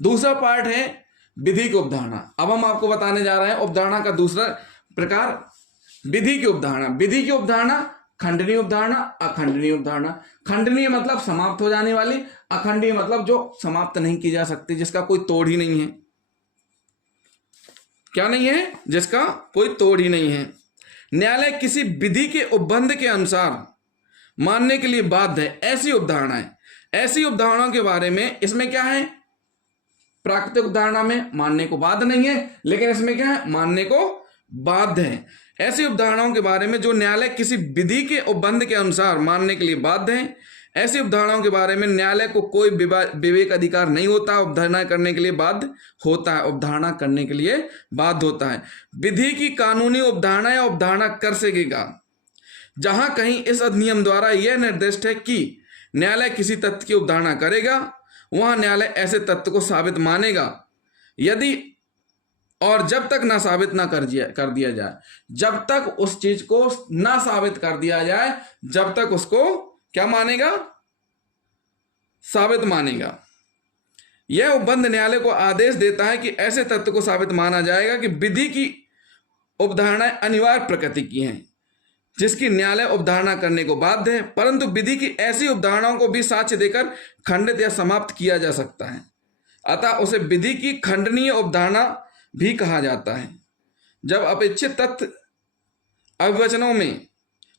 दूसरा पार्ट है विधि की उपधारणा। अब हम आपको बताने जा रहे हैं उपधारणा का दूसरा प्रकार, विधि की उपधारणा। विधि की उपधारणा खंडनीय उपधारणा, अखंडनीय उपधारणा। खंडनीय मतलब समाप्त हो जाने वाली, अखंडनीय मतलब जो समाप्त नहीं की जा सकती, जिसका कोई तोड़ ही नहीं है। क्या नहीं है? जिसका कोई तोड़ ही नहीं है। न्यायालय किसी विधि के उपबंध के अनुसार मानने के लिए बाध्य है, ऐसी उपधारणाएं। ऐसी उपधारणाओं के बारे में इसमें क्या है? प्राकृतिक उपधारणा में मानने को बाध्य नहीं है, लेकिन इसमें क्या है? मानने को बाध्य है। ऐसी उपधारणाओं के बारे में जो न्यायालय किसी विधि के उपबंध के अनुसार मानने के लिए बाध्य है, ऐसी उपधारणाओं के बारे में न्यायालय को कोई विवेक अधिकार नहीं होता, उपधारणा करने के लिए बाध्य होता है। उपधारणा करने के लिए बाध्य होता है। विधि की कानूनी उपधारणा या उपधारणा कर सकेगा जहां कहीं इस अधिनियम द्वारा यह निर्दिष्ट है कि न्यायालय किसी तथ्य की उपधारणा करेगा, वहां न्यायालय ऐसे तथ्य को साबित मानेगा यदि और जब तक ना साबित ना कर दिया जाए, जब तक उस चीज को ना साबित कर दिया जाए, जब तक उसको क्या मानेगा? साबित मानेगा। यह उपबंध न्यायालय को आदेश देता है कि ऐसे तथ्य को साबित माना जाएगा कि विधि की उपधारणाएं अनिवार्य प्रकृति की हैं, जिसकी न्यायालय उपधारणा करने को बाध्य है, परंतु विधि की ऐसी उपधारणाओं को भी साक्ष्य देकर खंडित या समाप्त किया जा सकता है। अतः उसे विधि की खंडनीय उपधारणा भी कहा जाता है। जब अपेक्षित तथ्य अविवचनों में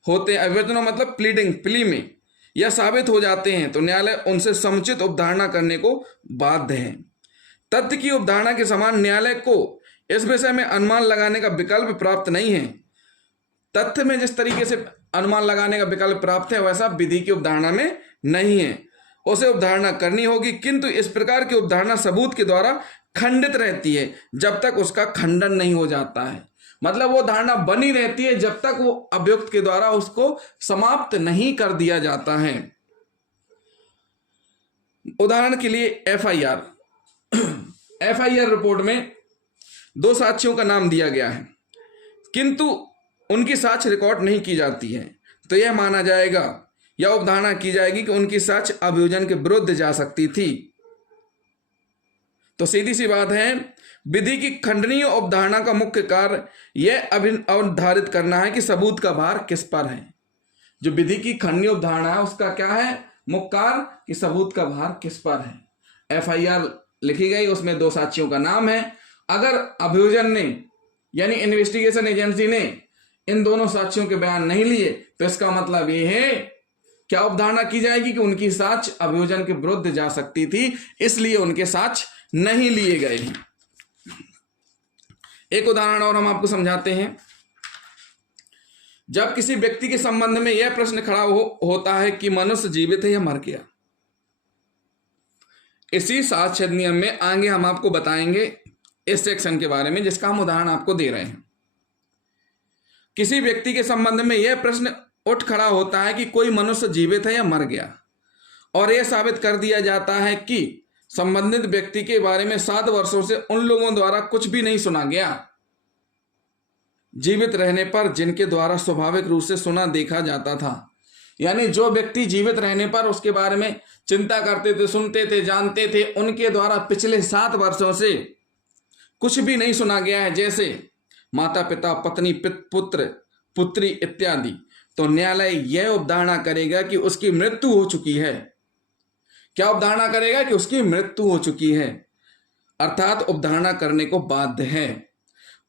होते हैं, अविवचनों मतलब प्ली में यह साबित हो जाते हैं, तो न्यायालय उनसे समुचित उपधारणा करने को बाध्य है। तथ्य की उपधारणा के समान न्यायालय को इस विषय में अनुमान लगाने का विकल्प प्राप्त नहीं है। तथ्य में जिस तरीके से अनुमान लगाने का विकल्प प्राप्त है, वैसा विधि की उपधारणा में नहीं है। उसे उपधारणा करनी होगी, किंतु इस प्रकार की उपधारणा सबूत के द्वारा खंडित रहती है जब तक उसका खंडन नहीं हो जाता है। मतलब वो धारणा बनी रहती है जब तक वो अभियुक्त के द्वारा उसको समाप्त नहीं कर दिया जाता है। उदाहरण के लिए एफआईआर रिपोर्ट में दो साक्ष्यों का नाम दिया गया है, किंतु उनकी साक्ष्य रिकॉर्ड नहीं की जाती है, तो यह माना जाएगा या उपधारणा की जाएगी कि उनकी साक्ष्य अभियोजन के विरुद्ध जा सकती थी। तो सीधी सी बात है, विधि की खंडनीय उपधारणा का मुख्य कार्य यह अवधारित करना है कि सबूत का भार किस पर है। जो विधि की खंडनीय उपधारणा है उसका क्या है? मुख्य कार्य कि सबूत का भार किस पर है। एफआईआर लिखी गई, उसमें दो साक्ष्यों का नाम है। अगर अभियोजन ने यानी इन्वेस्टिगेशन एजेंसी ने इन दोनों साक्ष्यों के बयान नहीं लिए, तो इसका मतलब यह है क्या उपधारणा की जाएगी कि उनकी साक्ष्य अभियोजन के विरुद्ध जा सकती थी, इसलिए उनके साक्ष्य नहीं लिए गए हैं। एक उदाहरण और हम आपको समझाते हैं। जब किसी व्यक्ति के संबंध में यह प्रश्न खड़ा होता है कि मनुष्य जीवित है या मर गया, इसी साक्ष्य अधिनियम में आगे हम आपको बताएंगे इस सेक्शन के बारे में, जिसका हम उदाहरण आपको दे रहे हैं। किसी व्यक्ति के संबंध में यह प्रश्न उठ खड़ा होता है कि कोई मनुष्य जीवित है या मर गया, और यह साबित कर दिया जाता है कि संबंधित व्यक्ति के बारे में 7 वर्षों से उन लोगों द्वारा कुछ भी नहीं सुना गया, जीवित रहने पर जिनके द्वारा स्वाभाविक रूप से सुना देखा जाता था। यानी जो व्यक्ति जीवित रहने पर उसके बारे में चिंता करते थे, सुनते थे, जानते थे, उनके द्वारा पिछले 7 वर्षों से कुछ भी नहीं सुना गया है, जैसे माता पिता, पत्नी, पुत्र, पुत्री इत्यादि, तो न्यायालय यह उपधारणा करेगा कि उसकी मृत्यु हो चुकी है। क्या उपधारणा करेगा? कि उसकी मृत्यु हो चुकी है, अर्थात उपधारणा करने को बाध्य है।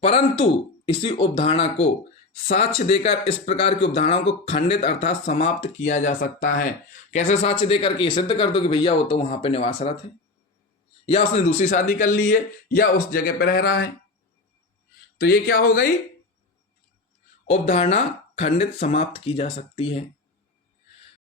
परंतु इसी उपधारणा को साक्ष्य देकर इस प्रकार की उपधारणाओं को खंडित अर्थात समाप्त किया जा सकता है। कैसे साक्ष्य देकर? कि सिद्ध कर दो कि भैया वो तो वहां पे निवासरत है, या उसने दूसरी शादी कर ली है, या उस जगह पर रह रहा है। तो ये क्या हो गई? उपधारणा खंडित समाप्त की जा सकती है।